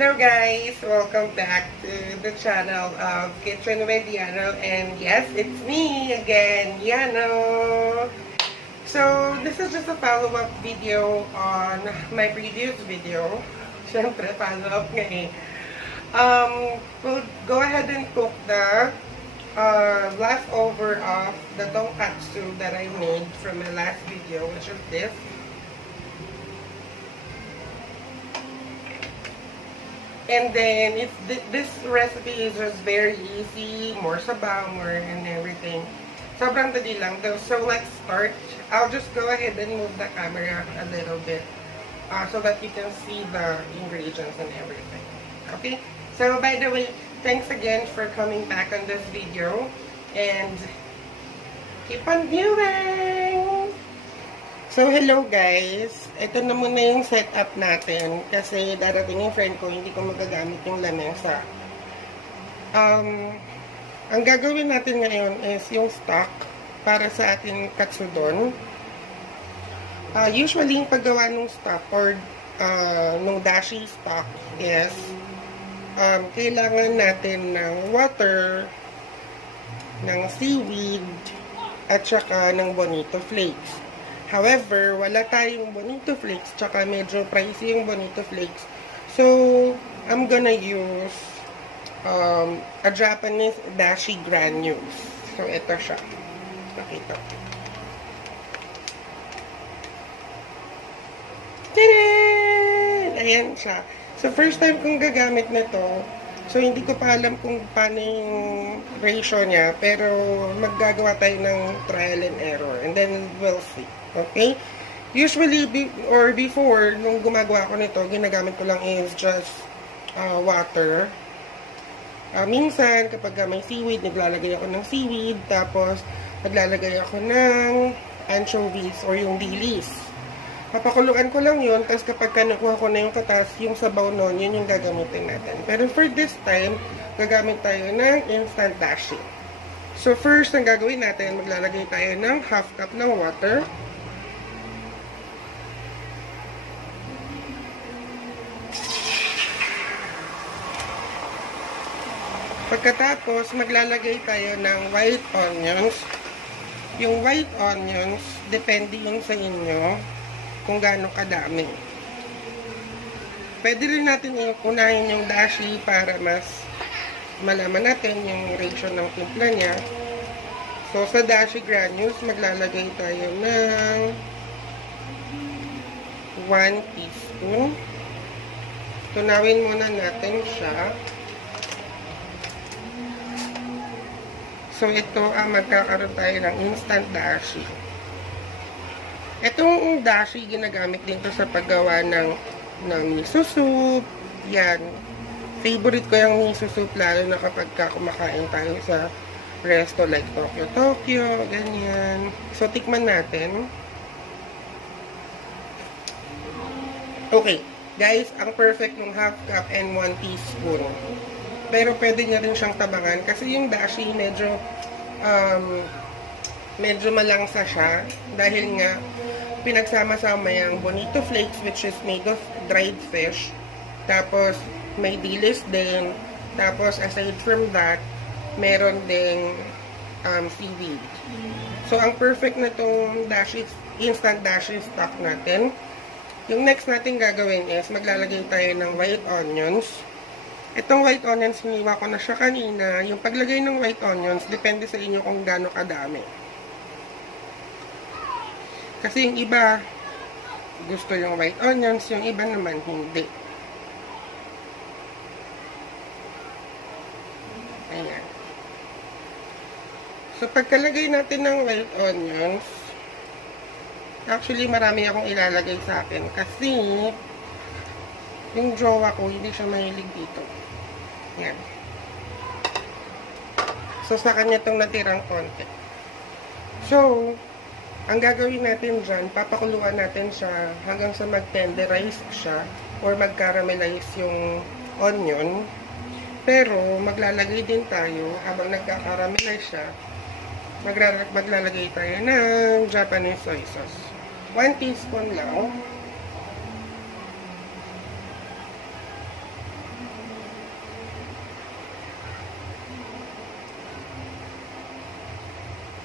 Hello guys! Welcome back to the channel of Kitchen with Yano. And yes, it's me again, Yano! So, this is just a follow-up video on my previous video. Siyempre, follow-up nga eh. We'll go ahead and cook the leftover of the tonkatsu that I made from my last video, which is this. And then, this recipe is just very easy, more sabaw, more and everything. Sobrang dali lang though. So, let's start. I'll just go ahead and move the camera a little bit so that you can see the ingredients and everything. Okay? So, by the way, thanks again for coming back on this video. And, keep on viewing! So, hello guys. Ito na muna yung setup natin kasi darating yung friend ko, hindi ko magagamit yung lamesa. Ang gagawin natin ngayon is yung stock para sa ating katsudon. Usually, yung paggawa ng stock or ng dashi stock is kailangan natin ng water, ng seaweed, at saka ng bonito flakes. However, wala tayong bonito flakes, tsaka medyo pricey yung bonito flakes. So, I'm gonna use a Japanese dashi granules. So, ito siya. Nakita. Tadaan! Ayan siya. So, first time kong gagamit na to. So, hindi ko pa alam kung paano yung ratio niya. Pero, maggagawa tayo ng trial and error. And then, we'll see. Okay? Usually, before, nung gumagawa ko nito, ginagamit ko lang is just water. Minsan, kapag may seaweed, naglalagay ako ng seaweed. Tapos, naglalagay ako ng anchovies or yung dilis. Papakuluan ko lang yun. Tapos, kapag nakuha ko na yung katas, yung sabaw nun, yun yung gagamitin natin. Pero for this time, gagamit tayo ng instant dashi. So, first, ang gagawin natin, maglalagay tayo ng half cup ng water. Pagkatapos, maglalagay tayo ng white onions. Yung white onions, depende yung sa inyo kung gaano kadami. Pwede rin natin unahin yung dashi para mas malaman natin yung ratio ng timpla niya. So, sa dashi granules, maglalagay tayo ng 1 teaspoon. Tunawin muna natin siya. So, ito magkakaroon tayo ng instant dashi. Itong dashi, ginagamit din to sa paggawa ng miso soup. Yan. Favorite ko yung miso soup, lalo na kapag kumakain tayo sa resto like Tokyo, ganyan. So, tikman natin. Okay. Guys, ang perfect ng half cup and 1 teaspoon. Pero pwede niya rin siyang tabangan kasi yung dashi medyo malangsa siya dahil nga pinagsama-sama yung bonito flakes which is made of dried fish. Tapos may dilis din. Tapos aside from that, meron ding seaweed. So ang perfect na tong dashi, instant dashi stock natin. Yung next natin gagawin is maglalagay tayo ng white onions. Itong white onions, hiniwa ko na siya kanina. Yung paglagay ng white onions, depende sa inyo kung gaano kadami. Kasi yung iba, gusto yung white onions, yung iba naman hindi. Ayan. So, pagkalagay natin ng white onions, actually, marami akong ilalagay sa akin. Kasi, yung jowa ko, hindi siya mahilig dito. Yan. So, sa kanya itong natirang konti. So, ang gagawin natin dyan, papakuluan natin siya hanggang sa mag-tenderize siya or mag-caramelize yung onion. Pero, maglalagay din tayo, habang nagka-caramelize siya, maglalagay tayo ng Japanese soy sauce. 1 teaspoon lang.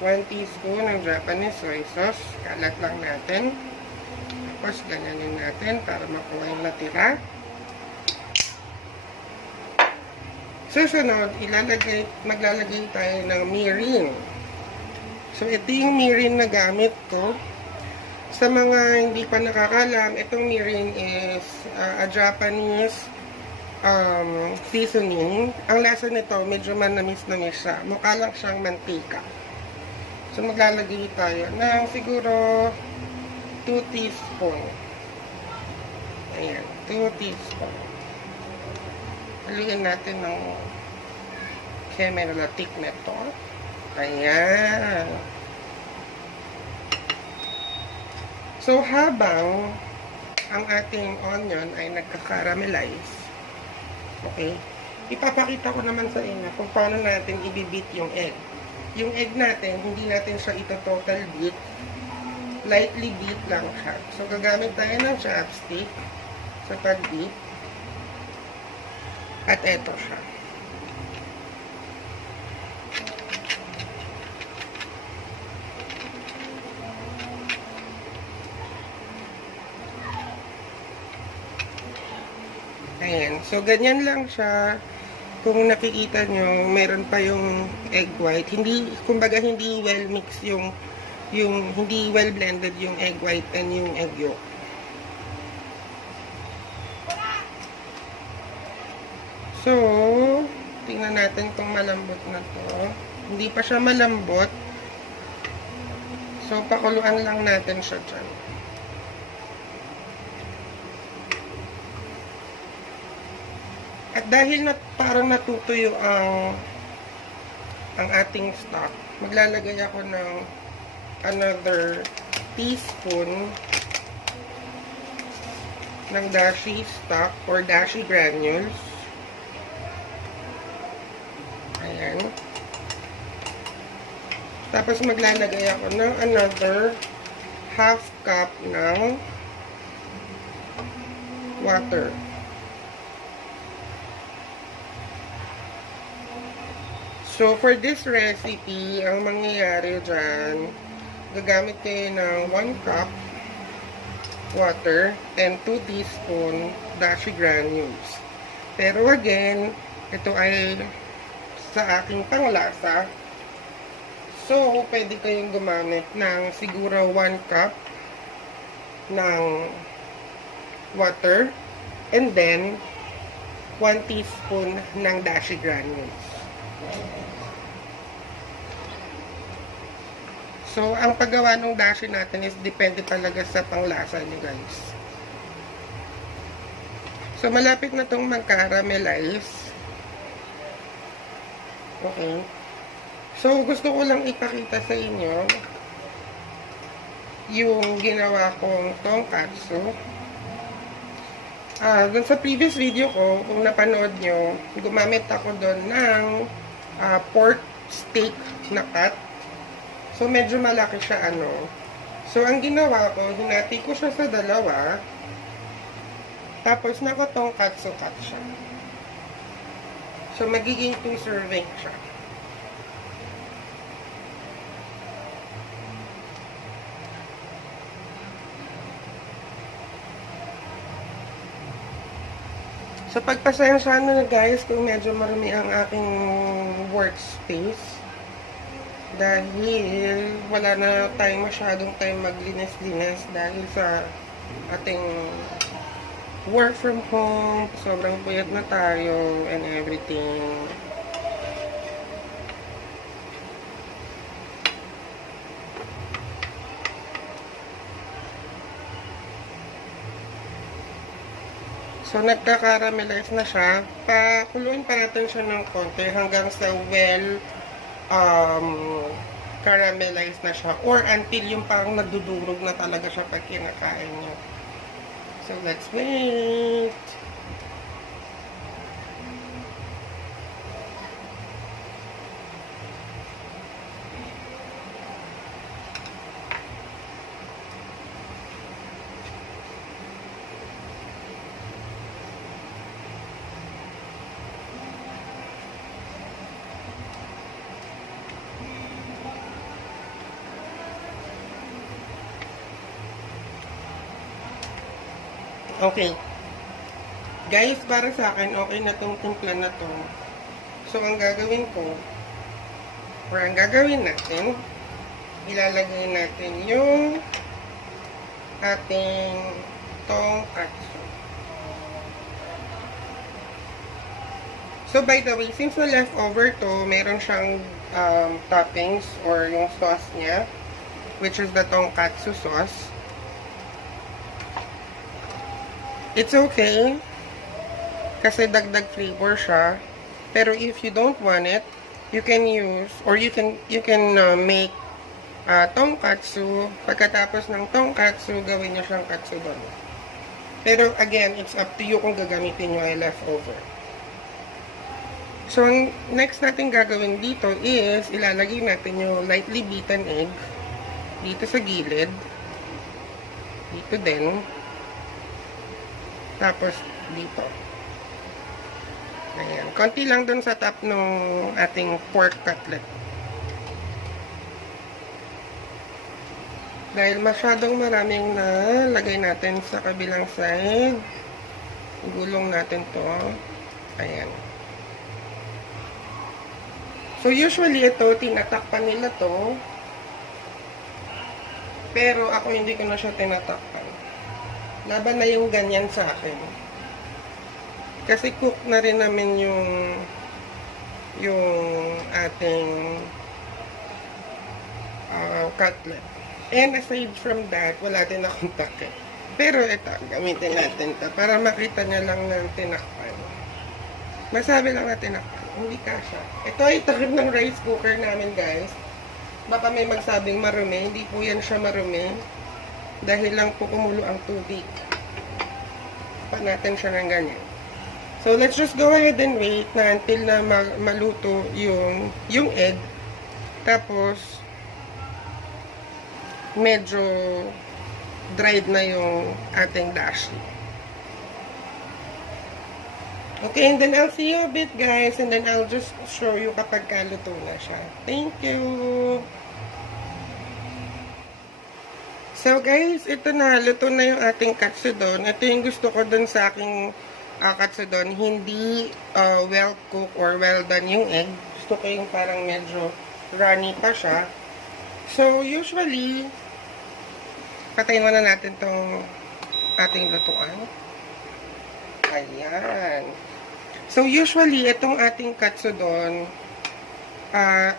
1 teaspoon ng Japanese soy sauce. Kalat lang natin. Tapos, ganyanin natin para makuha yung natira. Susunod, maglalagay tayo ng mirin. So, ito yung mirin na gamit ko. Sa mga hindi pa nakakalam, itong mirin is a Japanese seasoning. Ang lasa nito, medyo manamis-namis siya. Mukha lang siyang mantika. So, maglalagay tayo ng siguro 2 teaspoon. Ayan, 2 teaspoon. Haluin natin ng kemeralatik na ito. Ayan. So, habang ang ating onion ay nagka-caramelize, okay, ipapakita ko naman sa inyo kung paano natin i-beat yung egg. Yung egg natin, hindi natin siya ito-total beat. Lightly beat lang siya. So, gagamit tayo ng chopstick sa pag-beat. At eto siya. Ayan. So, ganyan lang siya. Kung nakikita nyo, meron pa yung egg white. Hindi, kumbaga, hindi well mixed yung hindi well blended yung egg white and yung egg yolk. So, tingnan natin kung malambot na to. Hindi pa siya malambot. So, pakuluan lang natin siya dyan. At dahil parang natutuyo ang ating stock, maglalagay ako ng another teaspoon ng dashi stock or dashi granules. Ayan. Tapos maglalagay ako ng another half cup ng water. So, for this recipe, ang mangyayari dyan, gagamit kayo ng 1 cup water and 2 teaspoon dashi granules. Pero again, ito ay sa aking panglasa. So, pwede kayong gumamit ng siguro 1 cup ng water and then 1 teaspoon ng dashi granules. So, ang paggawa ng dashi natin is depende talaga sa panglasa niyo, guys. So, malapit na itong mag-caramelize. Okay. So, gusto ko lang ipakita sa inyo yung ginawa kong tonkatsu. Dun sa previous video ko, kung napanood nyo, gumamit ako doon ng pork steak na cut. So, medyo malaki siya, So, ang ginawa ko, hinati ko siya sa dalawa. Tapos, nakatongkatsu cut siya. So, magiging 2 serving siya. So, pagpasensya na guys, kung medyo marami ang aking workspace. Dahil wala na tayong masyadong time maglinis-linis dahil sa ating work from home, sobrang puyat na tayo and everything. So, nagka-caramelize na siya. Pakuluin pa natin siya ng konti hanggang sa caramelize na siya or until yung parang nadudurog na talaga siya pag kinakain niyo. So, let's wait. Okay. Guys, para sa akin, okay na tong timpla na to. So, ang gagawin ko, or ang gagawin natin, ilalagay natin yung ating tong katsu. So, by the way, since na leftover to, meron siyang toppings or yung sauce niya, which is the tong katsu sauce. It's okay, kasi dagdag flavor siya. Pero if you don't want it, you can use, or you can make tonkatsu. Pagkatapos ng tonkatsu, gawin nyo siyang katsudon. Pero again, it's up to you kung gagamitin nyo ay leftover. So, ang next natin gagawin dito is, ilalagay natin yung lightly beaten egg dito sa gilid. Dito din. Tapos, dito. Ayan. Konti lang dun sa top ng ating pork cutlet. Dahil masyadong maraming nalagay natin sa kabilang side, igulong natin to. Ayan. So, usually ito, tinatakpan nila to. Pero ako hindi ko na siya tinatakpan. Laban na yung ganyan sa akin. Kasi cook na rin namin yung ating cutlet. And aside from that, wala din akong takip. Pero ito, gamitin natin ito para makita niya lang na tinakpan. Masabi lang na tinakpan. Hindi kasha. Ito ay takip ng rice cooker namin, guys. Baka may magsabing marumi. Hindi po yan siya marumi. Dahil lang po kumulo ang tubig. Pa natin siya ng ganyan. So, let's just go ahead and wait na until na maluto yung egg. Tapos, medyo dried na yung ating dashi. Okay, and then I'll see you a bit, guys. And then I'll just show you kapag kaluto na siya. Thank you! So guys, ito na, luto na yung ating katsudon. Ito yung gusto ko dun sa aking katsudon. Hindi well cooked or well done yung egg. Gusto ko yung parang medyo runny pa siya. So usually, patayin muna natin tong ating lutuan. Ayan. So usually, itong ating katsudon,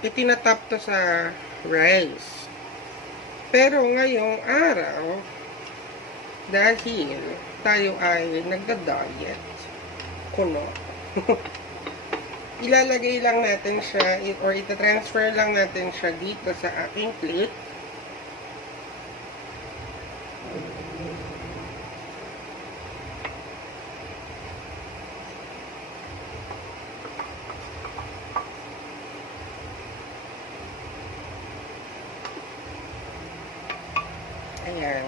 itinatap to sa rice. Pero ngayong araw, dahil tayo ay nagda-diet, kuno, ilalagay lang natin siya, or itatransfer lang natin siya dito sa aking plate. Ayan.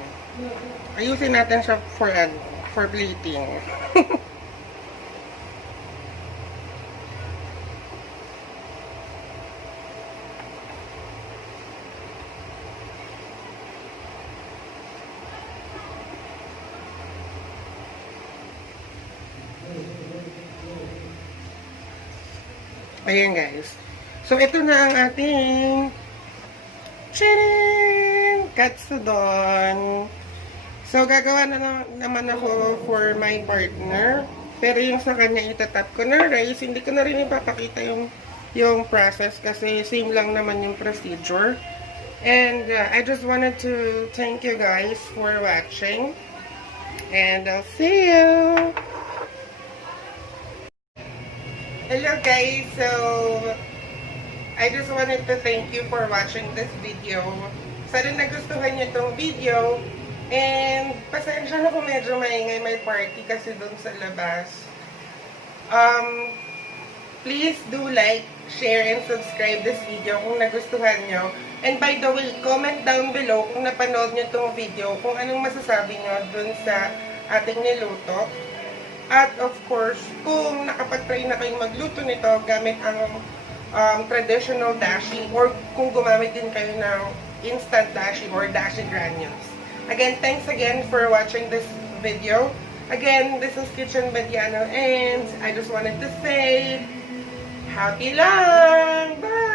Ayusin natin siya for plating. Ayan, guys. So, ito na ang ating katsudon. So, gagawa na naman ako for my partner. Pero yung sa kanya itatap ko na rice, hindi ko na rin ipapakita yung process kasi same lang naman yung procedure. And I just wanted to thank you guys for watching. And I'll see you! Hello guys! So, I just wanted to thank you for watching this video. Sana nagustuhan niyo itong video. And, pasensya na kung medyo maingay, may party kasi dun sa labas. Please do like, share, and subscribe this video kung nagustuhan nyo. And by the way, comment down below kung napanood nyo itong video, kung anong masasabi nyo dun sa ating niluto. At of course, kung nakapag-try na kayong magluto nito gamit ang traditional dashi, or kung gumamit din kayo ng instant dashi or dashi granules. Again, thanks again for watching this video. Again, this is Kitchen by Yano, and I just wanted to say, happy lang! Bye!